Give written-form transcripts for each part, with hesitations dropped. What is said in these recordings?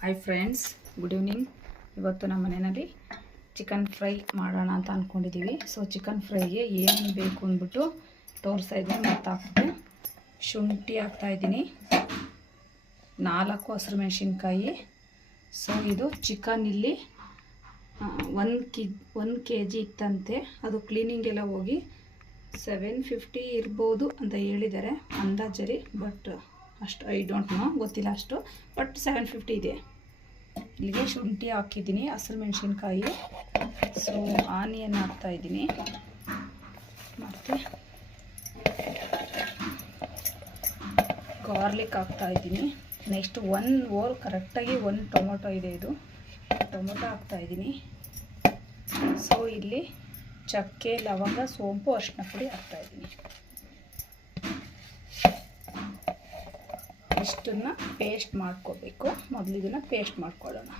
Hi friends, good evening. ಇವತ್ತು ನಮ್ಮ ಮನೆಯಲ್ಲಿ ಚಿಕನ್ ಫ್ರೈ ಮಾಡೋಣ ಅಂತ ಅಂದ್ಕೊಂಡಿದ್ದೀವಿ. ಸೊ ಚಿಕನ್ ಫ್ರೈಗೆ ಏನೇನು ಬೇಕು ಅಂದ್ಬಿಟ್ಟು ತೋರಿಸ್ತಾ ಇದ್ದೀನಿ. ಮತ್ತು ಹಾಕ್ಬಿಟ್ಟು ಶುಂಠಿ ಹಾಕ್ತಾಯಿದ್ದೀನಿ, 4 ಹಸಿರು ಮೆಣಸಿನ್ಕಾಯಿ. ಸೊ ಇದು ಚಿಕನ್ ಇಲ್ಲಿ 1 kg ಇತ್ತಂತೆ. ಅದು ಕ್ಲೀನಿಂಗೆಲ್ಲ ಹೋಗಿ 750 ಇರ್ಬೋದು ಅಂತ ಹೇಳಿದ್ದಾರೆ ಅಂದಾಜರಿ. ಬಟ್ ಅಷ್ಟು ಐ ಡೋಂಟ್ ನೋ, ಗೊತ್ತಿಲ್ಲ ಅಷ್ಟು. ಬಟ್ 750 ಇದೆ. ಇಲ್ಲಿಗೆ ಶುಂಠಿ ಹಾಕಿದ್ದೀನಿ, ಹಸಿರು ಮೆಣಸಿನ್ಕಾಯಿ. ಸೊ ಆನಿಯನ್ ಹಾಕ್ತಾಯಿದ್ದೀನಿ, ಮತ್ತು ಗಾರ್ಲಿಕ್ ಹಾಕ್ತಾಯಿದ್ದೀನಿ. ನೆಕ್ಸ್ಟ್ 1 ಕರೆಕ್ಟಾಗಿ 1 ಟೊಮೊಟೊ ಇದೆ, ಇದು ಟೊಮೊಟೊ ಹಾಕ್ತಾಯಿದ್ದೀನಿ. ಸೊ ಇಲ್ಲಿ ಚಕ್ಕೆ, ಲವಂಗ, ಸೋಂಪು, ಅರಿಶಿನ ಪುಡಿ ಹಾಕ್ತಾಯಿದ್ದೀನಿ. ಇಷ್ಟನ್ನು ಪೇಸ್ಟ್ ಮಾಡ್ಕೋಬೇಕು. ಮೊದಲು ಇದನ್ನು ಪೇಸ್ಟ್ ಮಾಡ್ಕೊಳ್ಳೋಣ.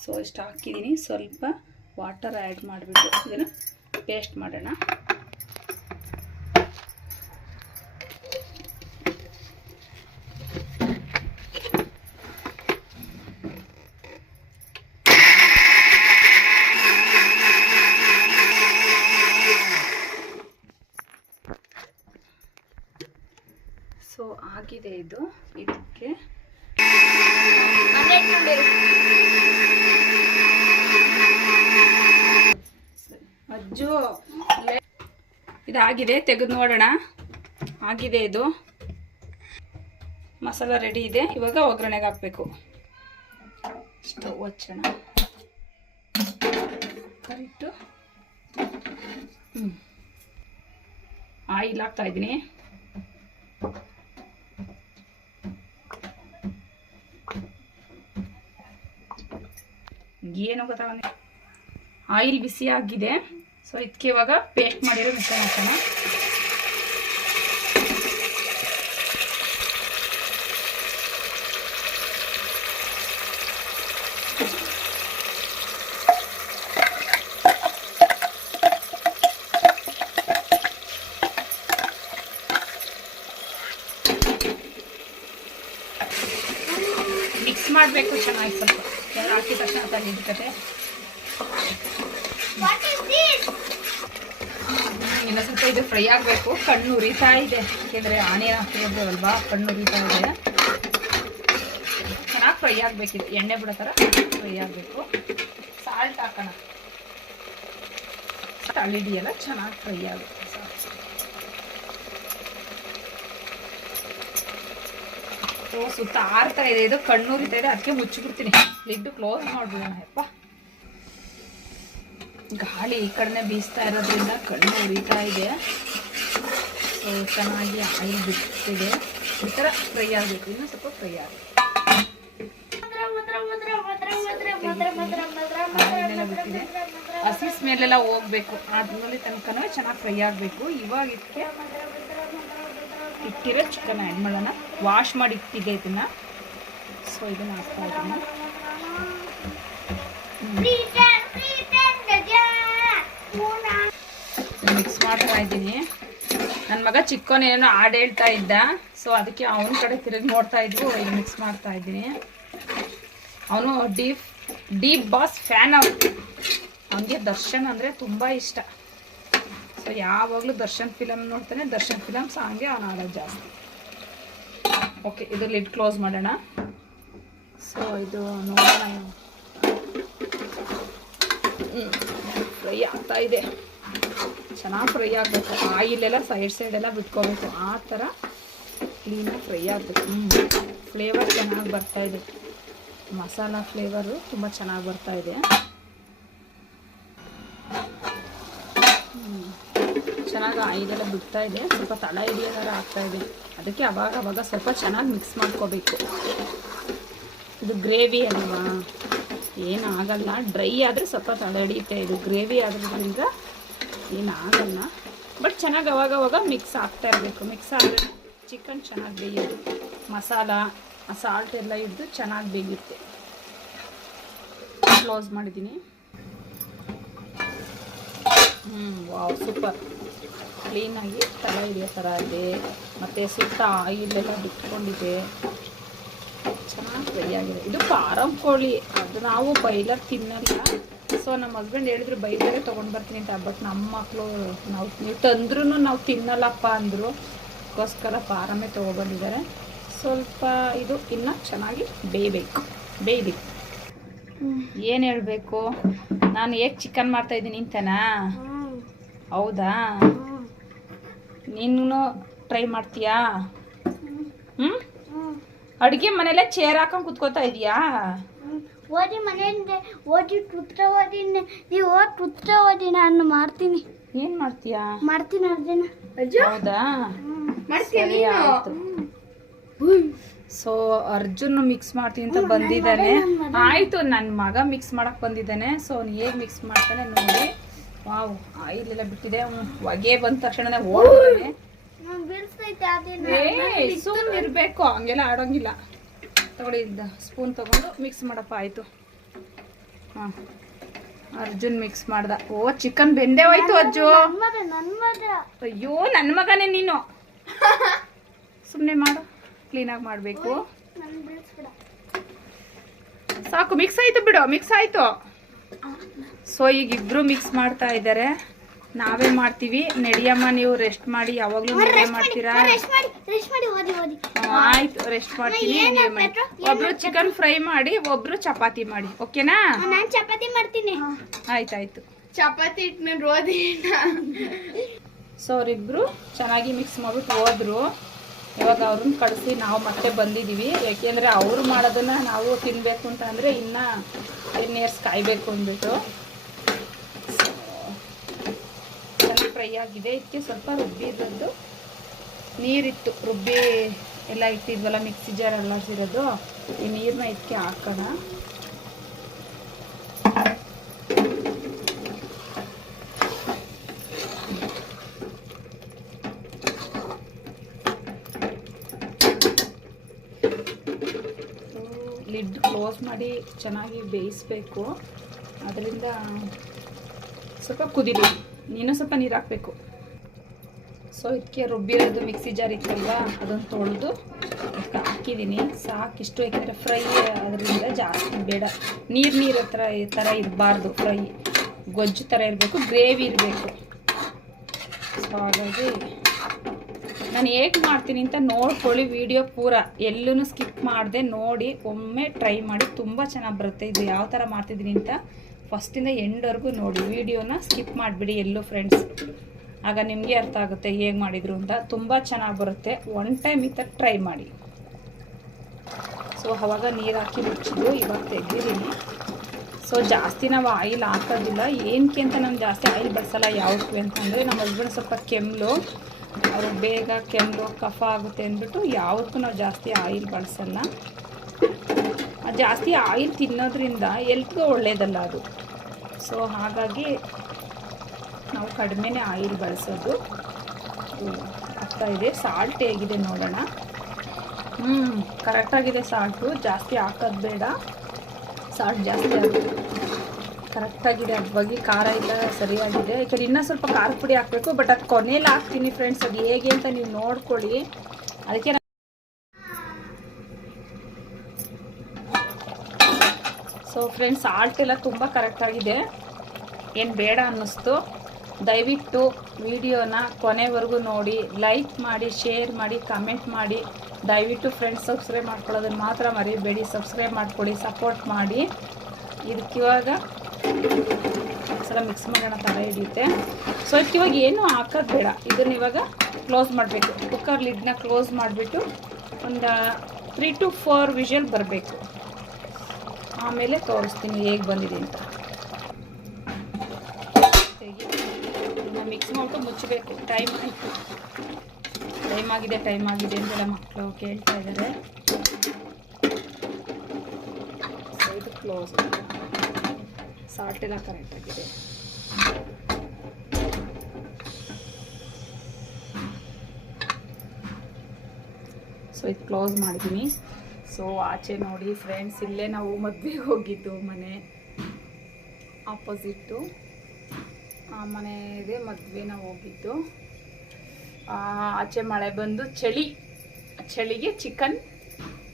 ಸೊ ಇಷ್ಟು ಹಾಕಿದ್ದೀನಿ. ಸ್ವಲ್ಪ ವಾಟರ್ ಆ್ಯಡ್ ಮಾಡಿಬಿಟ್ಟು ಇದನ್ನು ಪೇಸ್ಟ್ ಮಾಡೋಣ. ಸೊ ಆಗಿದೆ ಇದು. ಇದಕ್ಕೆ ಅಜ್ಜು ಇದಾಗಿದೆ, ತೆಗೆದು ನೋಡೋಣ. ಆಗಿದೆ ಇದು. ಮಸಾಲ ರೆಡಿ ಇದೆ. ಇವಾಗ ಒಗ್ಗರಣೆಗೆ ಹಾಕಬೇಕು. ಸ್ಟವ್ ಹಚ್ಚೋಣ. ಕರೆಕ್ಟು ಆಯಿಲ್ ಹಾಕ್ತಾಯಿದ್ದೀನಿ. ಏನು ಗೊತ್ತಾಗ ಆಯಿಲ್ ಬಿಸಿ ಆಗಿದೆ. ಸೊ ಇದಕ್ಕೆ ಇವಾಗ ಪೇಸ್ಟ್ ಮಾಡಿರೋ ಮಿಕ್ಸರ್ ಹಾಕೋಣ. ಮಿಕ್ಸ್ ಮಾಡಬೇಕು ಚೆನ್ನಾಗಿ. ಸ್ವಲ್ಪ ಎಲ್ಲ ಹಾಕಿದ ತಕ್ಷಣ ತಗಿರ್ತದೆ. ಇನ್ನು ಸ್ವಲ್ಪ ಇದು ಫ್ರೈ ಆಗಬೇಕು. ಕಣ್ಣು ಉರಿತಾ ಇದೆ, ಯಾಕೆಂದರೆ ಆನಿಯನ್ ಹಾಕಿರೋದಲ್ವಾ, ಕಣ್ಣು ಉರಿತಾ ಇದೆ. ಚೆನ್ನಾಗಿ ಫ್ರೈ ಆಗಬೇಕಿತ್ತು, ಎಣ್ಣೆ ಬಿಡೋ ಥರ ಫ್ರೈ ಆಗಬೇಕು. ಸಾಲ್ಟ್ ಹಾಕೋಣ. ತಳಿಡಿಯೆಲ್ಲ ಚೆನ್ನಾಗಿ ಫ್ರೈ ಆಗುತ್ತೆ. ಸುತ್ತ ಆರ್ತಾ ಇದೆ, ಇದು ಕಣ್ಣೂರಿತಾ ಇದೆ. ಅದಕ್ಕೆ ಮುಚ್ಚಿಬಿಡ್ತೀನಿ. Lid close ಮಾಡ್ಬಿಡೋಣ. ಯಪ್ಪ, ಗಾಳಿ ಈ ಕಡೆ ಬೀಸ್ತಾ ಇರೋದ್ರಿಂದ ಕಣ್ಣು ಉರಿತಾ ಇದೆ. ಸೊ ಚೆನ್ನಾಗಿ ಆಯಿಲ್ ಬಿಟ್ಟಿದೆ. ಈ ಥರ ಫ್ರೈ ಆಗಬೇಕು. ಇನ್ನೂ ಸ್ವಲ್ಪ ಫ್ರೈ ಆಗಬೇಕು. ಆಯಿಲೆಲ್ಲ ಬಿಟ್ಟಿದೆ, ಹಸಿ ಸ್ಮೆಲ್ಲೆಲ್ಲ ಹೋಗ್ಬೇಕು. ಆದ್ಮೇಲೆ ತನಕ ಚೆನ್ನಾಗಿ ಫ್ರೈ ಆಗಬೇಕು. ಇವಾಗ ಇದಕ್ಕೆ ಇಟ್ಟಿರೋ ಚಿಕನ್ ಆ್ಯಡ್ ಮಾಡೋಣ. ವಾಶ್ ಮಾಡಿ ಇಟ್ಟಿದ್ದೆ ಇದನ್ನು. ಸೊ ಇದನ್ನು ಹಾಕ್ತಾ ಇದ್ದೀನಿ. ಮಿಕ್ಸ್ ಮಾಡ್ತಾ ಇದ್ದೀನಿ. ನನ್ನ ಮಗ ಚಿಕ್ಕವನೇನೋ ಹಾಡು ಹೇಳ್ತಾ ಇದ್ದ. ಸೊ ಅದಕ್ಕೆ ಅವನ ಕಡೆ ತಿರುಗಿ ನೋಡ್ತಾ ಇದ್ವು. ಈಗ ಮಿಕ್ಸ್ ಮಾಡ್ತಾ ಇದ್ದೀನಿ. ಅವನು ಡೀಪ್ ಬಾಸ್ ಫ್ಯಾನ್. ಅವನಿಗೆ ದರ್ಶನ್ ಅಂದರೆ ತುಂಬ ಇಷ್ಟ. ಸೊ ಯಾವಾಗಲೂ ದರ್ಶನ್ ಫಿಲಮ್ ನೋಡ್ತಾನೆ. ದರ್ಶನ್ ಫಿಲಮ್ ಸಾಂಗ್ಗೆ ಅವನು ಆಡೋದು ಜಾಸ್ತಿ. ಓಕೆ, ಇದು ಲಿಡ್ ಕ್ಲೋಸ್ ಮಾಡೋಣ. ಸೊ ಇದು ನೋಡೋಣ. ಫ್ರೈ ಆಗ್ತಾ ಇದೆ. ಚೆನ್ನಾಗಿ ಫ್ರೈ ಆಗಬೇಕು. ಆಯಿಲೆಲ್ಲ ಸೈಡೆಲ್ಲ ಬಿಟ್ಕೋಬೇಕು. ಆ ಥರ ಕ್ಲೀನಾಗಿ ಫ್ರೈ ಆಗಬೇಕು. ಫ್ಲೇವರ್ ಚೆನ್ನಾಗಿ ಬರ್ತಾಯಿದೆ. ಮಸಾಲ ಫ್ಲೇವರು ತುಂಬ ಚೆನ್ನಾಗಿ ಬರ್ತಾಯಿದೆ. ಚೆನ್ನಾಗಿ ಆಯಿಲೆಲ್ಲ ಬಿಡ್ತಾ ಇದೆ. ಸ್ವಲ್ಪ ತಳ ಹಿಡಿಯೋದಾರ ಆಗ್ತಾಯಿದೆ. ಅದಕ್ಕೆ ಅವಾಗ ಸ್ವಲ್ಪ ಚೆನ್ನಾಗಿ ಮಿಕ್ಸ್ ಮಾಡ್ಕೋಬೇಕು. ಇದು ಗ್ರೇವಿ ಅಲ್ವಾ, ಏನಾಗಲ್ಲ. ಡ್ರೈ ಆದರೆ ಸ್ವಲ್ಪ ತಳ ಹಿಡಿಯುತ್ತೆ. ಇದು ಗ್ರೇವಿ ಆದ್ರಿಂದ ಏನಾಗಲ್ಲ. ಬಟ್ ಚೆನ್ನಾಗಿ ಅವಾಗ ಮಿಕ್ಸ್ ಆಗ್ತಾ ಇರಬೇಕು. ಮಿಕ್ಸ್ ಆದರೆ ಚಿಕನ್ ಚೆನ್ನಾಗಿ ಬೇಯೋದು. ಮಸಾಲ ಸಾಲ್ಟ್ ಎಲ್ಲ ಹಿಡಿದು ಚೆನ್ನಾಗಿ ಬೇಯುತ್ತೆ. ಕ್ಲೋಸ್ ಮಾಡಿದ್ದೀನಿ. Wow, super. ಕ್ಲೀನಾಗಿ ತಲೆ ಹಿಡಿಯೋ ಥರ ಇದೆ. ಮತ್ತು ಸುತ್ತ ಆಯಿಲೆಲ್ಲ ಬಿಟ್ಕೊಂಡಿದೆ. ಚೆನ್ನಾಗಿ ಫ್ರೈ ಆಗಿದೆ. ಇದು ಫಾರಂ ಕೋಳಿ, ಅದು ನಾವು ಬೈಲರ್ ತಿನ್ನಲ್ಲ. ಸೊ ನಮ್ಮ ಹಸ್ಬೆಂಡ್ ಹೇಳಿದ್ರು ಬೈಲರೇ ತೊಗೊಂಡು ಬರ್ತೀನಿ ಅಂತ. ಬಟ್ ನಮ್ಮ ಮಕ್ಕಳು ನೀವು ತಂದ್ರೂ ನಾವು ತಿನ್ನಲ್ಲಪ್ಪ ಅಂದರು. ಅದಕ್ಕೋಸ್ಕರ ಫಾರಮೇ ತೊಗೊಬಂದಿದ್ದಾರೆ. ಸ್ವಲ್ಪ ಇದು ಇನ್ನೂ ಚೆನ್ನಾಗಿ ಬೇಯಬೇಕು. ಏನು ಹೇಳಬೇಕು, ನಾನು ಹೇಗೆ ಚಿಕನ್ ಮಾಡ್ತಾಯಿದ್ದೀನಿ ಅಂತನಾ? ಹೌದಾ, ನೀನು ಟ್ರೈ ಮಾಡ್ತೀಯಾ? ಅಡುಗೆ ಮನೇಲೆ ಚೇರ್ ಹಾಕೊಂಡು ಕುತ್ಕೋತಾ ಇದೀಯಾ? ಓದಿ ಮನೆಯಿಂದ ಓದಿ ಪುತ್ರ ಓದಿ ನೀವು ಪುತ್ರ ಓದಿ ನಾನು ಮಾಡ್ತೀನಿ. ಏನು ಮಾಡ್ತೀಯಾ? ಮಾಡ್ತೀನಿ ಅರ್ಜುನ. ಹೌದಾ, ಸರಿ ಆಯ್ತು. ಸೊ ಅರ್ಜುನ್ ಮಿಕ್ಸ್ ಮಾಡ್ತೀನಿ ಅಂತ ಬಂದಿದ್ದಾನೆ. ಆಯ್ತು, ನನ್ನ ಮಗ ಮಿಕ್ಸ್ ಮಾಡಕ್ ಬಂದಿದ್ದಾನೆ. ಸೊ ಅವ್ನು ಹೇಗೆ ಮಿಕ್ಸ್ ಮಾಡ್ತಾನೆ ನೋಡಿ. ವಾವ್, ಆಯಿಲ್ ಎಲ್ಲ ಬಿಟ್ಟಿದೆ. ಹೊಗೆ ಬಂದ ತಕ್ಷಣ ಓಡ್ತಾನೆ. ಸುಮ್ಮನೆ ಇರಬೇಕು, ಹಂಗೆಲ್ಲ ಆಡೋಂಗಿಲ್ಲ. ತಗೊಳ್ಳಿ, ಸ್ಪೂನ್ ತಗೊಂಡು ಮಿಕ್ಸ್ ಮಾಡಪ್ಪ. ಆಯ್ತು. ಹಾಂ, ಅರ್ಜುನ್ ಮಿಕ್ಸ್ ಮಾಡ್ದ. ಓ, ಚಿಕನ್ ಬೆಂದೇ ಹೋಯ್ತು ಅಜ್ಜು. ಅಯ್ಯೋ, ನನ್ನ ಮಗನೇ ನೀನು. ಸುಮ್ಮನೆ ಮಾಡು, ಕ್ಲೀನಾಗಿ ಮಾಡಬೇಕು. ಸಾಕು, ಮಿಕ್ಸ್ ಆಯ್ತು ಬಿಡು, ಮಿಕ್ಸ್ ಆಯ್ತು. ಸೊ ಈಗ ಇಬ್ರು ಮಿಕ್ಸ್ ಮಾಡ್ತಾ ಇದ್ದಾರೆ. ನಾವೇ ಮಾಡ್ತೀವಿ. ನಡಿಯಮ್ಮ, ನೀವು ರೆಸ್ಟ್ ಮಾಡಿ. ಯಾವಾಗ್ಲೂ ನೀವೇ ಮಾಡ್ತೀರಾ? ಆಯ್ತು, ರೆಸ್ಟ್ ಮಾಡ್ತೀನಿ. ಒಬ್ರು ಚಿಕನ್ ಫ್ರೈ ಮಾಡಿ, ಒಬ್ರು ಚಪಾತಿ ಮಾಡಿ. ಓಕೆನಾ? ನಾನು ಚಪಾತಿ ಮಾಡ್ತೀನಿ. ಆಯ್ತಾಯ್ತು. ಚಪಾತಿ ಹಿಟ್ಟು ಗೋಧಿ. ಸೊ ಅವರಿಬ್ರು ಚೆನ್ನಾಗಿ ಮಿಕ್ಸ್ ಮಾಡ್ಬಿಟ್ಟು ಹೋದ್ರು. ಇವಾಗ ಅವ್ರನ್ನ ಕಳಿಸಿ ನಾವು ಮತ್ತೆ ಬಂದಿದ್ದೀವಿ. ಯಾಕೆಂದರೆ ಅವರು ಮಾಡೋದನ್ನ ನಾವು ತಿನ್ನಬೇಕು ಅಂತ ಅಂದರೆ ಇನ್ನೂ 10 ಇಯರ್ಸ್ ಕಾಯಬೇಕು ಅಂದ್ಬಿಟ್ಟು. ಚೆನ್ನಾಗಿ ಫ್ರೈ ಆಗಿದೆ. ಇದಕ್ಕೆ ಸ್ವಲ್ಪ ರುಬ್ಬಿದ್ದು ನೀರಿತ್ತು, ರುಬ್ಬಿ ಎಲ್ಲ ಇಟ್ಟಿದ್ವಲ್ಲ, ಮಿಕ್ಸಿ ಜಾರ್ ಎಲ್ಲ ಸಿರೋದು. ಈ ನೀರನ್ನ ಇದಕ್ಕೆ ಹಾಕೋಣ. ಲಿಡ್ ಕ್ಲೋಸ್ ಮಾಡಿ ಚೆನ್ನಾಗಿ ಬೇಯಿಸ್ಬೇಕು. ಅದರಿಂದ ಸ್ವಲ್ಪ ಕುದಿಲಿ. ನೀನು ಸ್ವಲ್ಪ ನೀರು ಹಾಕಬೇಕು. ಸೊ ಇದಕ್ಕೆ ರುಬ್ಬಿರೋದು ಮಿಕ್ಸಿ ಜಾರ್ ಇತ್ತಲ್ವಾ, ಅದನ್ನು ತೊಳೆದು ಹಾಕಿದ್ದೀನಿ. ಸಾಕಿಷ್ಟು, ಯಾಕೆಂದರೆ ಫ್ರೈ ಅದರಿಂದ ಜಾಸ್ತಿ ಬೇಡ. ನೀರು ಥರ ಇರಬಾರ್ದು. ಫ್ರೈ ಗೊಜ್ಜು ಥರ ಇರಬೇಕು, ಗ್ರೇವಿ ಇರಬೇಕು. ಸೊ ಹಾಗಾಗಿ ನಾನು ಹೇಗೆ ಮಾಡ್ತೀನಿ ಅಂತ ನೋಡ್ಕೊಳ್ಳಿ. ವಿಡಿಯೋ ಪೂರ ಎಲ್ಲೂ ಸ್ಕಿಪ್ ಮಾಡದೆ ನೋಡಿ, ಒಮ್ಮೆ ಟ್ರೈ ಮಾಡಿ. ತುಂಬ ಚೆನ್ನಾಗಿ ಬರುತ್ತೆ. ಇದು ಯಾವ ಥರ ಮಾಡ್ತಿದ್ದೀನಿ ಅಂತ ಫಸ್ಟಿಂದ ಎಂಡ್ವರೆಗೂ ನೋಡಿ. ವಿಡಿಯೋನ ಸ್ಕಿಪ್ ಮಾಡಿಬಿಡಿ ಎಲ್ಲೂ ಫ್ರೆಂಡ್ಸ್. ಆಗ ನಿಮಗೆ ಅರ್ಥ ಆಗುತ್ತೆ ಹೇಗೆ ಮಾಡಿದರು ಅಂತ. ತುಂಬ ಚೆನ್ನಾಗಿ ಬರುತ್ತೆ. ಒನ್ ಟೈಮ್ ಈ ಥರ ಟ್ರೈ ಮಾಡಿ. ಸೊ ಅವಾಗ ನೀರು ಹಾಕಿ ಮುಚ್ಚಿದ್ದು ಇವಾಗ ತೆಗೆದಿದ್ದೀನಿ. ಸೊ ಜಾಸ್ತಿ ನಾವು ಆಯಿಲ್ ಹಾಕೋದಿಲ್ಲ. ಏನಕ್ಕೆ ಅಂತ ನಾನು ಜಾಸ್ತಿ ಆಯಿಲ್ ಬಳಸಲ್ಲ. ಯಾವುದಕ್ಕೆ ಅಂತಂದರೆ ನಮ್ಮ ಹಸ್ಬೆಂಡ್ ಸ್ವಲ್ಪ ಕೆಮ್ಮಲು, ಅವರು ಬೇಗ ಕೆಮ್ಮು ಕಫ ಆಗುತ್ತೆ ಅಂದ್ಬಿಟ್ಟು ಯಾವುದಕ್ಕೂ ನಾವು ಜಾಸ್ತಿ ಆಯಿಲ್ ಬಳಸಲ್ಲ. ಜಾಸ್ತಿ ಆಯಿಲ್ ತಿನ್ನೋದ್ರಿಂದ ಎಲ್ತ್ಗೂ ಒಳ್ಳೆಯದಲ್ಲ ಅದು. ಸೊ ಹಾಗಾಗಿ ನಾವು ಕಡಿಮೆನೇ ಆಯಿಲ್ ಬಳಸೋದು. ಆಗ್ತಾ ಇದೆ. ಸಾಲ್ಟ್ ಹೇಗಿದೆ ನೋಡೋಣ. ಕರೆಕ್ಟಾಗಿದೆ ಸಾಲ್ಟು. ಜಾಸ್ತಿ ಹಾಕೋದು ಬೇಡ, ಸಾಲ್ಟ್ ಜಾಸ್ತಿ ಆಗುತ್ತೆ. ಕರೆಕ್ಟಾಗಿದೆ. ಅದ್ರ ಬಗ್ಗೆ ಖಾರ ಇಲ್ಲ, ಸರಿಯಾಗಿದೆ. ಯಾಕಂದ್ರೆ ಇನ್ನೂ ಸ್ವಲ್ಪ ಖಾರ ಪುಡಿ ಹಾಕಬೇಕು. ಬಟ್ ಅದು ಕೊನೆಯಲ್ಲಿ ಹಾಕ್ತೀನಿ ಫ್ರೆಂಡ್ಸ್. ಅದು ಹೇಗೆ ಅಂತ ನೀವು ನೋಡ್ಕೊಳ್ಳಿ. ಅದಕ್ಕೆ ಸೊ ಫ್ರೆಂಡ್ಸ್, ಸಾಲ್ಟ್ ಎಲ್ಲ ತುಂಬ ಕರೆಕ್ಟಾಗಿದೆ. ಏನು ಬೇಡ ಅನ್ನಿಸ್ತು. ದಯವಿಟ್ಟು ವಿಡಿಯೋನ ಕೊನೆವರೆಗೂ ನೋಡಿ, ಲೈಕ್ ಮಾಡಿ, ಶೇರ್ ಮಾಡಿ, ಕಮೆಂಟ್ ಮಾಡಿ. ದಯವಿಟ್ಟು ಫ್ರೆಂಡ್ಸ್ ಸಬ್ಸ್ಕ್ರೈಬ್ ಮಾಡ್ಕೊಳ್ಳೋದನ್ನು ಮಾತ್ರ ಮರಿಬೇಡಿ. ಸಬ್ಸ್ಕ್ರೈಬ್ ಮಾಡ್ಕೊಳ್ಳಿ, ಸಪೋರ್ಟ್ ಮಾಡಿ. ಇದಕ್ಕಿವಾಗ ಸಲ ಮಿಕ್ಸ್ ಮಾಡೋಣ, ಥರ ಹಿಡಿಯುತ್ತೆ. ಸೊ ಇದಕ್ಕಿವಾಗ ಏನೂ ಹಾಕೋದು ಬೇಡ. ಇದನ್ನು ಇವಾಗ ಕ್ಲೋಸ್ ಮಾಡಬೇಕು. ಕುಕ್ಕರ್ ಲಿಡ್ನ ಕ್ಲೋಸ್ ಮಾಡಿಬಿಟ್ಟು ಒಂದು 3 to 4 ವಿಷಲ್ ಬರಬೇಕು. ಆಮೇಲೆ ತೋರಿಸ್ತೀನಿ ಹೇಗೆ ಬಂದಿದೆ ಅಂತ. ಮಿಕ್ಸ್ ಮಾಡ್ಬಿಟ್ಟು ಮುಚ್ಚಬೇಕು. ಟೈಮ್ ಆಗಿದೆ ಅಂತೆಲ್ಲ ಮಕ್ಕಳು ಕೇಳ್ತಾ ಇದ್ದಾರೆ. ಸೊ ಇದು ಕ್ಲೋಸ್. ಸಾಲ್ಟ್ ಎಲ್ಲ ಕರೆಕ್ಟಾಗಿದೆ. ಸೊ ಇದು ಕ್ಲೋಸ್ ಮಾಡಿದ್ದೀನಿ. ಸೊ ಆಚೆ ನೋಡಿ ಫ್ರೆಂಡ್ಸ್, ಇಲ್ಲೇ ನಾವು ಮದುವೆಗೆ ಹೋಗಿದ್ದು. ಮನೆ ಆಪೋಸಿಟ್ಟು ಆ ಮನೆ ಇದೆ, ಮದುವೆ ನಾವು ಹೋಗಿದ್ದು. ಆಚೆ ಮಳೆ ಬಂದು ಚಳಿಗೆ ಚಿಕನ್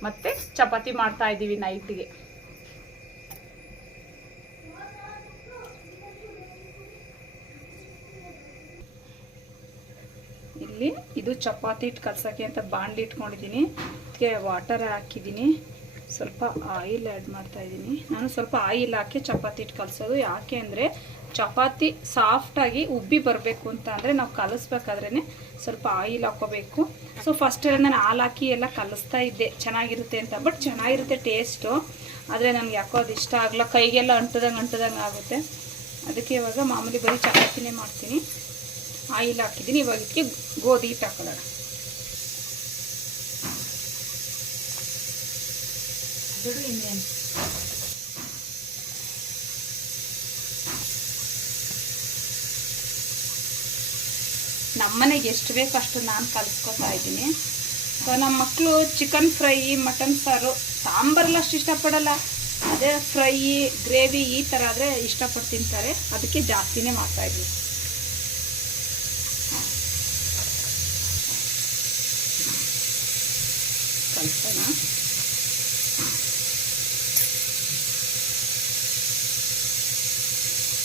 ಮತ್ತು ಚಪಾತಿ ಮಾಡ್ತಾ ಇದ್ದೀವಿ ನೈಟ್ಗೆ. ಇಲ್ಲಿ ಇದು ಚಪಾತಿ ಹಿಟ್ಟು ಕಲ್ಸೋಕ್ಕೆ ಅಂತ ಬಾಣಲಿ ಇಟ್ಕೊಂಡಿದ್ದೀನಿ. ಅದಕ್ಕೆ ವಾಟರ್ ಹಾಕಿದ್ದೀನಿ, ಸ್ವಲ್ಪ ಆಯಿಲ್ ಆ್ಯಡ್ ಮಾಡ್ತಾ ಇದ್ದೀನಿ. ನಾನು ಸ್ವಲ್ಪ ಆಯಿಲ್ ಹಾಕಿ ಚಪಾತಿ ಹಿಟ್ಟು ಕಲಿಸೋದು. ಯಾಕೆ ಅಂದರೆ ಚಪಾತಿ ಸಾಫ್ಟಾಗಿ ಉಬ್ಬಿ ಬರಬೇಕು ಅಂತ ಅಂದರೆ ನಾವು ಕಲಿಸ್ಬೇಕಾದ್ರೇ ಸ್ವಲ್ಪ ಆಯಿಲ್ ಹಾಕ್ಕೋಬೇಕು. ಸೊ ಫಸ್ಟೆಲ್ಲ ನಾನು ಹಾಲು ಹಾಕಿ ಎಲ್ಲ ಕಲಿಸ್ತಾ ಇದ್ದೆ ಚೆನ್ನಾಗಿರುತ್ತೆ ಅಂತ. ಬಟ್ ಚೆನ್ನಾಗಿರುತ್ತೆ ಟೇಸ್ಟು, ಆದರೆ ನನಗೆ ಯಾಕೋ ಅದು ಇಷ್ಟ ಆಗಲ್ಲ, ಕೈಗೆಲ್ಲ ಅಂಟದಂಗೆ ಆಗುತ್ತೆ. ಅದಕ್ಕೆ ಇವಾಗ ಮಾಮೂಲಿ ಬರೀ ಚಪಾತಿನೇ ಮಾಡ್ತೀನಿ. ಆಯಿಲ್ ಹಾಕಿದ್ದೀನಿ. ಇವಾಗ ಇದಕ್ಕೆ ಗೋಧಿ ಹಿಟ್ಟು ಹಾಕೊಳ್ಳೋಣ. ಇನ್ನೇನು ನಮ್ಮನೆಗೆ ಎಷ್ಟು ಬೇಕು ಅಷ್ಟು ನಾನು ಕಲಿಸ್ಕೊತಾ ಇದ್ದೀನಿ. ಸೊ ನಮ್ಮ ಮಕ್ಕಳು ಚಿಕನ್ ಫ್ರೈ, ಮಟನ್ ಸಾರು, ಸಾಂಬಾರೆಲ್ಲ ಅಷ್ಟು ಇಷ್ಟಪಡಲ್ಲ. ಅದೇ ಫ್ರೈ, ಗ್ರೇವಿ ಈ ಥರ ಆದರೆ ಇಷ್ಟಪಟ್ಟು ತಿಂತಾರೆ. ಅದಕ್ಕೆ ಜಾಸ್ತಿನೇ ಮಾಡ್ತಾಯಿದ್ವಿ. ಕಲಿಸೋಣ.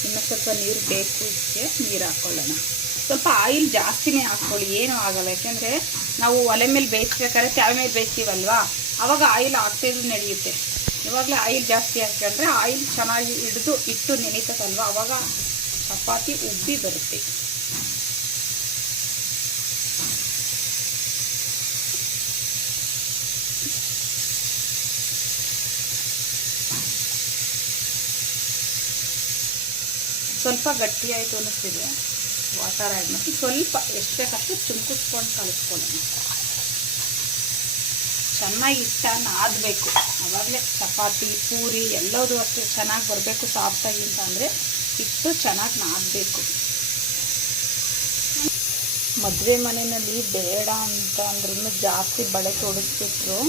ಇನ್ನು ಸ್ವಲ್ಪ ನೀರು ಬೇಕು, ಇದಕ್ಕೆ ನೀರು ಹಾಕ್ಕೊಳ್ಳೋಣ. ಸ್ವಲ್ಪ ಆಯಿಲ್ ಜಾಸ್ತಿನೇ ಹಾಕ್ಕೊಳ್ಳಿ, ಏನೂ ಆಗೋಲ್ಲ. ಯಾಕೆಂದರೆ ನಾವು ಒಲೆ ಮೇಲೆ ಬೇಯಿಸ್ಬೇಕಾದ್ರೆ ತ್ಯಾವೆ ಮೇಲೆ ಬೇಯಿಸ್ತೀವಲ್ವಾ, ಆವಾಗ ಆಯಿಲ್ ಹಾಕ್ತಿದ್ರು ನಡೆಯುತ್ತೆ. ಇವಾಗಲೇ ಆಯಿಲ್ ಜಾಸ್ತಿ ಹಾಕೊಂಡ್ರೆ ಆಯಿಲ್ ಚೆನ್ನಾಗಿ ಹಿಡಿದು ಇಟ್ಟು ನೆನೀತದಲ್ವ, ಆವಾಗ ಚಪಾತಿ ಉಬ್ಬಿ ಬರುತ್ತೆ. ಸ್ವಲ್ಪ ಗಟ್ಟಿ ಆಯಿತು ಅನ್ನಿಸ್ತಿದೆ, ವಾಟರ್ ಆ್ಯಡ್ ಮಾಡಿ ಸ್ವಲ್ಪ ಎಷ್ಟು ಬೇಕಷ್ಟು ಚುಮ್ಕಿಸ್ಕೊಂಡು ಕಲಿಸ್ಕೊಳ್ಳೋಣ. ಚೆನ್ನಾಗಿ ಹಿಟ್ಟ ನಾದಬೇಕು, ಆವಾಗಲೇ ಚಪಾತಿ, ಪೂರಿ ಎಲ್ಲದೂ ಅಷ್ಟೇ ಚೆನ್ನಾಗಿ ಬರಬೇಕು ಸಾಫ್ಟಾಗಿ. ಅಂತ ಅಂದರೆ ಹಿಟ್ಟು ಚೆನ್ನಾಗಿ ನಾದಬೇಕು. ಮದುವೆ ಮನೆಯಲ್ಲಿ ಬೇಡ ಅಂತ ಅಂದ್ರೂ ಜಾಸ್ತಿ ಬಳೆ ತೊಡಿಸ್ಬಿಟ್ರು.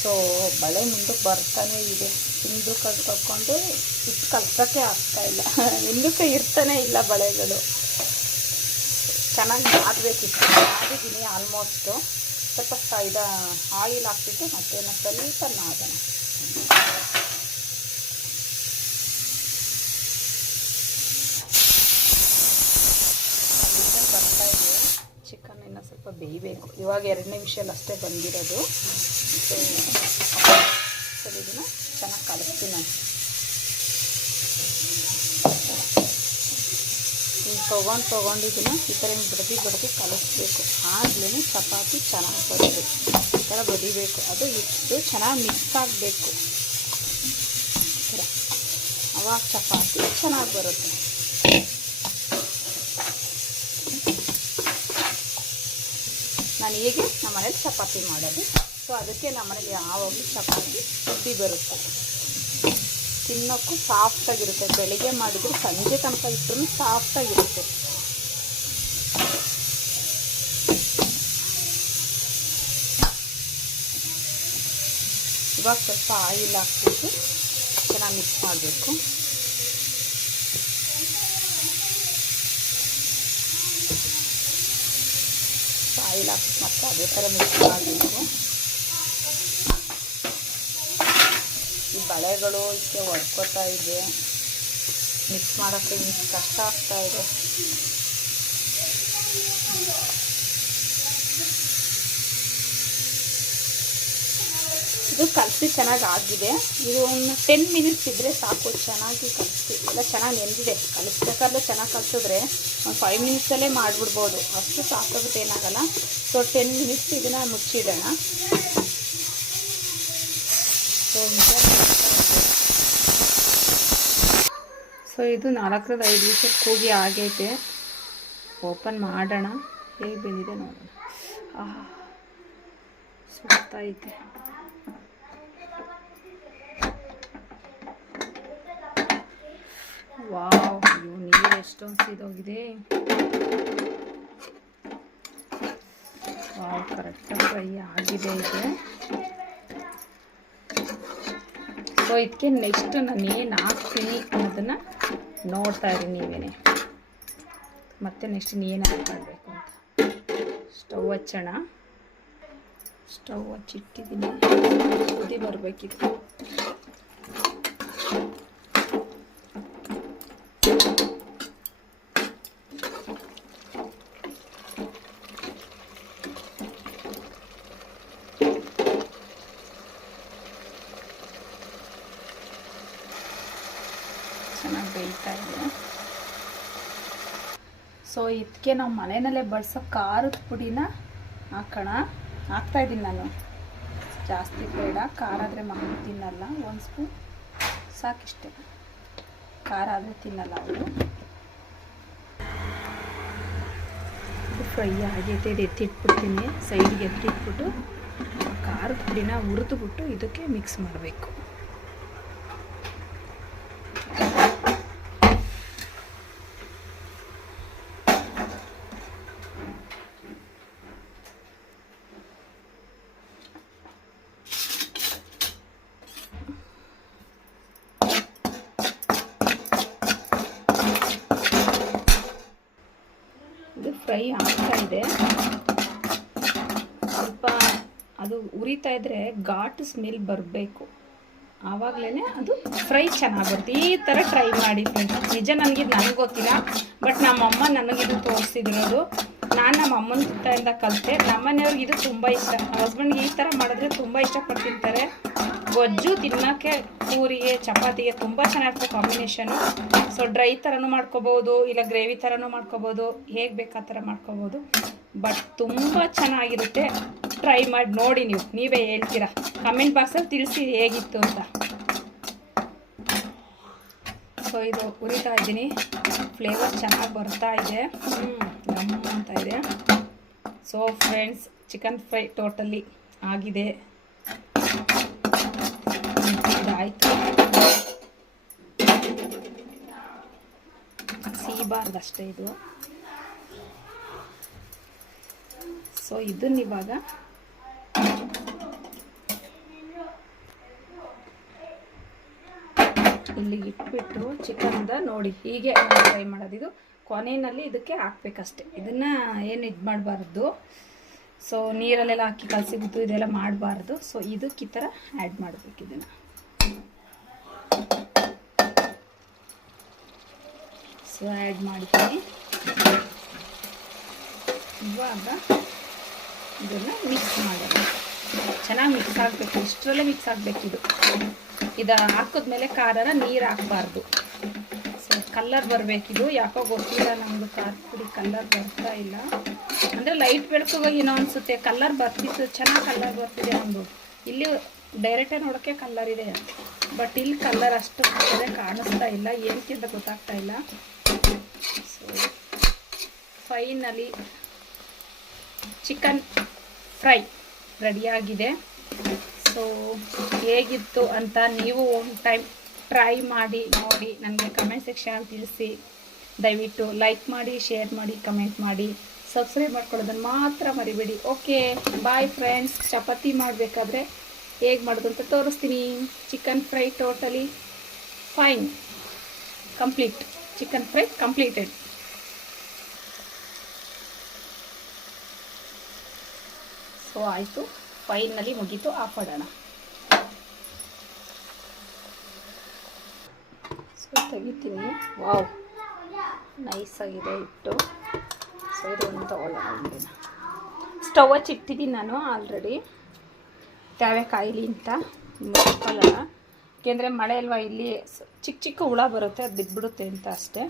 ಸೊ ಬಳೆ ಮುಂದಕ್ಕೆ ಬರ್ತಾನೆ ಇದೆ. ಹಿಂದಕ್ಕೆ ತಗೊಂಡು ಹಿಟ್ಟು ಕಲ್ಸೋಕ್ಕೆ ಆಗ್ತಾಯಿಲ್ಲ, ಹಿಂದಕ್ಕೆ ಇರ್ತಾನೆ ಇಲ್ಲ ಬಳೆಗಳು. ಚೆನ್ನಾಗಿ ನಾದಬೇಕಿತ್ತು, ನಾದಿದ್ದೀನಿ ಆಲ್ಮೋಸ್ಟು. ಸ್ವಲ್ಪ ಆಯಿಲ್ ಹಾಕ್ಬಿಟ್ಟು ಮತ್ತೇನೋ ಸ್ವಲ್ಪ ನಾದೋಣ. ಬರ್ತಾಯಿದೆ. ಚಿಕನ್ ಇನ್ನೂ ಸ್ವಲ್ಪ ಬೇಯಬೇಕು. ಇವಾಗ 2 ನಿಮಿಷದಲ್ಲಿ ಅಷ್ಟೇ ಬಂದಿರೋದು. ಸೊ ಇದನ್ನು ಚೆನ್ನಾಗಿ ಕಲಿಸ್ತೀನಿ ನಾನು. ತೊಗೊಂಡಿದ್ದೀನಿ ಈ ಥರ ಬಡ್ದು ಕಲಿಸ್ಬೇಕು. ಆಗಲೇ ಚಪಾತಿ ಚೆನ್ನಾಗಿ ಬರುತ್ತೆ. ಈ ಥರ ಬಡಿಬೇಕು. ಅದು ಇಟ್ಟು ಚೆನ್ನಾಗಿ ಮಿಕ್ಸ್ ಆಗಬೇಕು. ಅವಾಗ ಚಪಾತಿ ಚೆನ್ನಾಗಿ ಬರುತ್ತೆ. ನಾನು ಹೀಗೆ ನಮ್ಮ ಮನೇಲಿ ಚಪಾತಿ ಮಾಡೋದು. ಸೊ ಅದಕ್ಕೆ ನಮ್ಮ ಮನೇಲಿ ಯಾವಾಗಲೂ ಚಪಾತಿ ಉಬ್ಬಿ ಬರುತ್ತೆ, ತಿನ್ನೋಕ್ಕೂ ಸಾಫ್ಟಾಗಿರುತ್ತೆ. ಬೆಳಿಗ್ಗೆ ಮಾಡಿದ್ರೆ ಸಂಜೆ ತನಕ ಇಟ್ಟರು ಸಾಫ್ಟಾಗಿರುತ್ತೆ. ಇವಾಗ ಸ್ವಲ್ಪ ಆಯಿಲ್ ಹಾಕ್ಬಿಟ್ಟು ಚೆನ್ನಾಗಿ ಮಿಕ್ಸ್ ಮಾಡಬೇಕು. ಆಯಿಲ್ ಹಾಕಿ ಮತ್ತೆ ಅದೇ ಥರ ಮಿಕ್ಸ್ ಮಾಡಬೇಕು. ಈ ಬಳೆಗಳು ಇದಕ್ಕೆ ಒಡ್ಕೋತಾ ಇದೆ, ಮಿಕ್ಸ್ ಮಾಡೋಕ್ಕೆ ಕಷ್ಟ ಆಗ್ತಾ ಇದೆ. ಇದು ಕಲಸಿ ಚೆನ್ನಾಗಿ ಆಗಿದೆ. ಇದು ಒಂದು 10 ಮಿನಿಟ್ಸ್ ಇದ್ದರೆ ಸಾಕು. ಚೆನ್ನಾಗಿ ಕಲಿಸಿ ಎಲ್ಲ ಚೆನ್ನಾಗಿ ನೆಂದಿದೆ. ಕಲಿಸ್ಬೇಕಾದ್ರೆ ಚೆನ್ನಾಗಿ ಕಲಿಸಿದ್ರೆ ಒಂದು 5 ಮಿನಿಟ್ಸಲ್ಲೇ ಮಾಡಿಬಿಡ್ಬೋದು. ಅಷ್ಟು ಸಾಕಾಗುತ್ತೆ, ಏನಾಗಲ್ಲ. ಸೊ 10 ಮಿನಿಟ್ಸ್ ಇದನ್ನು ಮುಚ್ಚಿಡೋಣ. ಸೊ ಇದು 4ರಿಂದ 5 ವಿಷಲ್ ಕೂಗಿ ಆಗೈತೆ. ಓಪನ್ ಮಾಡೋಣ, ಹೇಗೆ ಬಂದಿದೆ ನೋಡೋಣ. ಸುತ್ತೈತೆ. ವಾವ್, ಅಯ್ಯೋ ನೀರು ಎಷ್ಟೊಂದು ಸೀದೋಗಿದೆ. ವಾವ್, ಕರೆಕ್ಟಾಗಿ ಫ್ರೈ ಆಗಿದೆ ಇದು. ಸೊ ಇದಕ್ಕೆ ನೆಕ್ಸ್ಟ್ ನಾನು ಏನು ಹಾಕ್ತೀನಿ ಅನ್ನೋದನ್ನು ನೋಡ್ತಾ ಇರಿ ನೀವೇನೆ. ಮತ್ತೆ ನೆಕ್ಸ್ಟ್ ಏನು ಹಾಕಬೇಕು ಅಂತ. ಸ್ಟವ್ ಹಚ್ಚೋಣ. ಸ್ಟವ್ ಹಚ್ಚಿಟ್ಟಿದ್ದೀನಿ, ಕುದಿ ಬರಬೇಕಿತ್ತು. ಚೆನ್ನಾಗಿ ಬೇಯ್ತಾ ಇದೆ. ಸೊ ಇದಕ್ಕೆ ನಾವು ಮನೆಯಲ್ಲೇ ಬಳಸೋ ಖಾರದ ಪುಡಿನ ಹಾಕ್ತಾಯಿದ್ದೀನಿ ನಾನು. ಜಾಸ್ತಿ ಬೇಡ, ಖಾರ ಆದರೆ ಮಕ್ಕಳು ತಿನ್ನಲ್ಲ. 1 ಸ್ಪೂನ್ ಸಾಕಿಷ್ಟೆ, ಖಾರ ಆದರೆ ತಿನ್ನಲ್ಲ ಅವರು. ಫ್ರೈ ಆಗೈತೆ, ಇದು ಎತ್ತಿಟ್ಬಿಡ್ತೀನಿ, ಸೈಡ್ಗೆ ಎತ್ತಿಟ್ಬಿಟ್ಟು ಖಾರದ ಪುಡಿನ ಹುರಿದ್ಬಿಟ್ಟು ಇದಕ್ಕೆ ಮಿಕ್ಸ್ ಮಾಡಬೇಕು. ಇದು ಫ್ರೈ ಆಗ್ತಾ ಇದೆ. ಸ್ವಲ್ಪ ಅದು ಉರಿತಾ ಇದ್ರೆ ಘಾಟು ಸ್ಮೆಲ್ ಬರಬೇಕು, ಆವಾಗಲೇ ಅದು ಫ್ರೈ ಚೆನ್ನಾಗಿ ಬರುತ್ತೆ. ಈ ಥರ ಟ್ರೈ ಮಾಡಿ ಫ್ರೆಂಡ್ಸ್. ನಿಜ ನನಗೆ ಗೊತ್ತಿಲ್ಲ, ಬಟ್ ನಮ್ಮಮ್ಮ ನನಗಿದು ತೋರಿಸಿದಿರೋದು. ನಾನು ನಮ್ಮ ಅಮ್ಮನ ತುತ್ತದಿಂದ ಕಲಿತೆ. ನಮ್ಮನೆಯವ್ರಿಗೆ ಇದು ತುಂಬ ಇಷ್ಟ. ಹಸ್ಬೆಂಡ್ಗೆ ಈ ಥರ ಮಾಡಿದ್ರೆ ತುಂಬ ಇಷ್ಟಪಟ್ಟು ತಿಂತಾರೆ. ಗೊಜ್ಜು ತಿನ್ನೋಕ್ಕೆ, ಪೂರಿಗೆ, ಚಪಾತಿಗೆ ತುಂಬ ಚೆನ್ನಾಗಿರುತ್ತೆ ಕಾಂಬಿನೇಷನು. ಸೊ ಡ್ರೈ ಥರನೂ ಮಾಡ್ಕೋಬೋದು, ಇಲ್ಲ ಗ್ರೇವಿ ಥರನೂ ಮಾಡ್ಕೋಬೋದು, ಹೇಗೆ ಬೇಕು ಆ ಥರ ಮಾಡ್ಕೋಬೋದು. ಬಟ್ ತುಂಬ ಚೆನ್ನಾಗಿರುತ್ತೆ. ಟ್ರೈ ಮಾಡಿ ನೋಡಿ, ನೀವೇ ಹೇಳ್ತೀರಾ. ಕಮೆಂಟ್ ಬಾಕ್ಸಲ್ಲಿ ತಿಳಿಸಿ ಹೇಗಿತ್ತು ಅಂತ. ಸೊ ಇದು ಉರಿತಾ ಇದ್ದೀನಿ, ಫ್ಲೇವರ್ ಚೆನ್ನಾಗಿ ಬರ್ತಾ ಇದೆ, ಗಮ್ ಅಂತ ಇದೆ. So friends, chicken fry totally ಆಗಿದೆ. ಇದಾಯಿತು, ಸಿಗಬಾರ್ದಷ್ಟೇ ಇದು. ಸೊ ಇದನ್ನ ಇವಾಗ ಇಲ್ಲಿ ಇಟ್ಬಿಟ್ಟು ಚಿಕನ್ದ ನೋಡಿ ಹೀಗೆ ಫ್ರೈ ಮಾಡೋದು. ಇದು ಕೊನೆಯಲ್ಲಿ ಇದಕ್ಕೆ ಹಾಕ್ಬೇಕಷ್ಟೆ. ಇದನ್ನ ಏನು ಇದು ಮಾಡಬಾರ್ದು. ಸೊ ನೀರಲ್ಲೆಲ್ಲ ಹಾಕಿ ಕಲಸಿಬಿಟ್ಟು ಇದೆಲ್ಲ ಮಾಡಬಾರ್ದು. ಸೊ ಇದಕ್ಕೆ ಈ ಥರ ಆ್ಯಡ್ ಮಾಡಬೇಕು. ಇದನ್ನು ಸೊ ಆ್ಯಡ್ ಮಾಡ್ತೀನಿ. ಇವಾಗ ಇದನ್ನು ಮಿಕ್ಸ್ ಮಾಡೋಣ. ಚೆನ್ನಾಗಿ ಮಿಕ್ಸ್ ಆಗಬೇಕು, ಇಷ್ಟರಲ್ಲೇ ಮಿಕ್ಸ್ ಆಗಬೇಕು. ಇದು ಹಾಕಿದ್ಮೇಲೆ ಖಾರನ ನೀರು ಹಾಕಬಾರ್ದು. ಸೊ ಕಲ್ಲರ್ ಬರಬೇಕಿದು. ಯಾಕೋ ಗೊತ್ತಿಲ್ಲ, ನಮ್ಮದು ಖಾರದ ಪುಡಿ ಕಲ್ಲರ್ ಬರ್ತಾ ಇಲ್ಲ. ಅಂದರೆ ಲೈಟ್ ಬೆಳಕಿಗೆ ಏನೋ ಅನಿಸುತ್ತೆ, ಕಲ್ಲರ್ ಬರ್ತಿತ್ತು, ಚೆನ್ನಾಗಿ ಕಲ್ಲರ್ ಬರ್ತಿದೆ ನಮ್ಮದು. ಇಲ್ಲಿ ಡೈರೆಕ್ಟಾಗಿ ನೋಡೋಕ್ಕೆ ಕಲ್ಲರ್ ಇದೆ, ಬಟ್ ಇಲ್ಲಿ ಕಲ್ಲರ್ ಅಷ್ಟು ಕಾಣಿಸ್ತಾ ಇಲ್ಲ, ಏನಕ್ಕೆ ಅಂತ ಗೊತ್ತಾಗ್ತಾ ಇಲ್ಲ. ಸೊ ಫೈನಲಿ ಚಿಕನ್ ಫ್ರೈ ರೆಡಿಯಾಗಿದೆ. ಸೊ ಹೇಗಿತ್ತು ಅಂತ ನೀವು ಒಂದು ಟೈಮ್ ಟ್ರೈ ಮಾಡಿ ನೋಡಿ, ನನಗೆ ಕಮೆಂಟ್ ಸೆಕ್ಷನಲ್ಲಿ ತಿಳಿಸಿ. ದಯವಿಟ್ಟು ಲೈಕ್ ಮಾಡಿ, ಶೇರ್ ಮಾಡಿ, ಕಮೆಂಟ್ ಮಾಡಿ, ಸಬ್ಸ್ಕ್ರೈಬ್ ಮಾಡ್ಕೊಳ್ಳೋದನ್ನು ಮಾತ್ರ ಮರಿಬೇಡಿ. Okay, bye friends. ಚಪಾತಿ ಮಾಡಬೇಕಾದ್ರೆ ಹೇಗೆ ಮಾಡೋದು ಅಂತ ತೋರಿಸ್ತೀನಿ. Chicken fry totally fine, complete. Chicken fry completed. So ಆಯಿತು, ಫೈನಲಿ ಮುಗೀತು. ಆಫ್ ಮಾಡೋಣ. ಸೊ ತೆಗಿತೀನಿ. ವಾವ್, ನೈಸಾಗಿದೆ ಹಿಟ್ಟು. ಸೊ ಇದನ್ನು ತಗೊಳ್ಳೋಣ. ಸ್ಟವ್ ಹಚ್ಚಿಟ್ಟಿದ್ದೀನಿ ನಾನು ಆಲ್ರೆಡಿ, ತ್ಯಾವೆ ಕಾಯಿಲಿ ಅಂತ ಮುಚ್ಕೊಳ್ಳೋಣ. ಏಕೆಂದರೆ ಮಳೆ ಅಲ್ವಾ, ಇಲ್ಲಿ ಚಿಕ್ಕ ಚಿಕ್ಕ ಹುಳ ಬರುತ್ತೆ, ಅದು ಬಿದ್ದುಬಿಡುತ್ತೆ ಅಂತ ಅಷ್ಟೇ.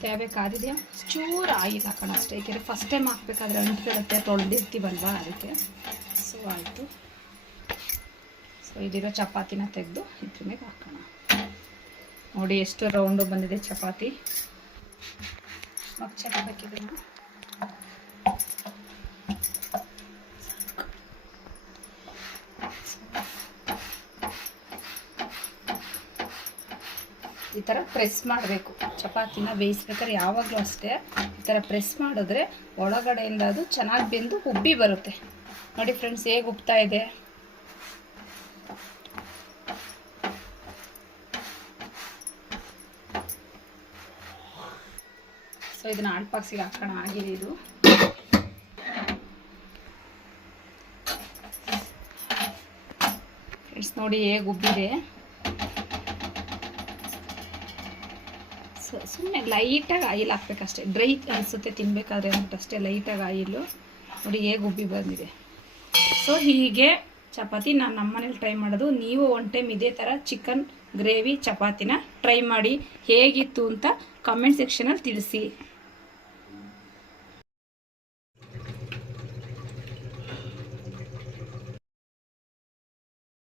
ತ್ಯಾವೆ ಕಾದಿದೆಯಾ, ಚೂರು ಆಯಿಲ್ ಹಾಕೋಣ ಅಷ್ಟೇ. ಏಕೆಂದರೆ ಫಸ್ಟ್ ಟೈಮ್ ಹಾಕ್ಬೇಕಾದ್ರೆ ಅಂಟ್ಬಿಡುತ್ತೆ, ತೊಳೆದಿರ್ತೀವಲ್ವ, ಅದಕ್ಕೆ. ಸೊ ಆಯಿತು. ಸೊ ಇದಿರೋ ಚಪಾತಿನ ತೆಗೆದು ಇದ್ರ ಮೇಲೆ ಹಾಕೋಣ. ನೋಡಿ ಎಷ್ಟು ರೌಂಡು ಬಂದಿದೆ ಚಪಾತಿ. ಮಗ್ಚಾಕಬೇಕಿದನ್ನು. ಈ ಥರ ಪ್ರೆಸ್ ಮಾಡಬೇಕು. ಚಪಾತಿನ ಬೇಯಿಸ್ಬೇಕಾದ್ರೆ ಯಾವಾಗಲೂ ಅಷ್ಟೇ ಈ ಥರ ಪ್ರೆಸ್ ಮಾಡಿದ್ರೆ ಒಳಗಡೆಯಿಂದ ಅದು ಚೆನ್ನಾಗಿ ಬೆಂದು ಉಬ್ಬಿ ಬರುತ್ತೆ. ನೋಡಿ ಫ್ರೆಂಡ್ಸ್, ಹೇಗೆ ಉಬ್ತಾ ಇದೆ. ಸೊ ಇದನ್ನ ಆಲ್ಟ್ ಬಾಕ್ಸಿಗೆ ಹಾಕೋಣ. ಆಗಿದೆ ಇದು. ಫ್ರೆಂಡ್ಸ್, ನೋಡಿ ಹೇಗೆ ಉಬ್ಬಿದೆ. ಸುಮ್ಮನೆ ಲೈಟಾಗಿ ಆಯಿಲ್ ಹಾಕ್ಬೇಕಷ್ಟೇ, ಡ್ರೈ ಅನಿಸುತ್ತೆ ತಿನ್ನಬೇಕಾದ್ರೆ ಅಂದ್ಬಿಟ್ಟು ಲೈಟಾಗಿ ಆಯಿಲು. ನೋಡಿ ಹೇಗೆ ಉಬ್ಬಿ ಬಂದಿದೆ. ಸೊ ಹೀಗೆ ಚಪಾತಿ ನಾನು ನಮ್ಮನೇಲಿ ಟ್ರೈ ಮಾಡೋದು. ನೀವು ಒನ್ ಟೈಮ್ ಇದೇ ಥರ ಚಿಕನ್ ಗ್ರೇವಿ ಚಪಾತಿನ ಟ್ರೈ ಮಾಡಿ ಹೇಗಿತ್ತು ಅಂತ ಕಮೆಂಟ್ ಸೆಕ್ಷನಲ್ಲಿ ತಿಳಿಸಿ.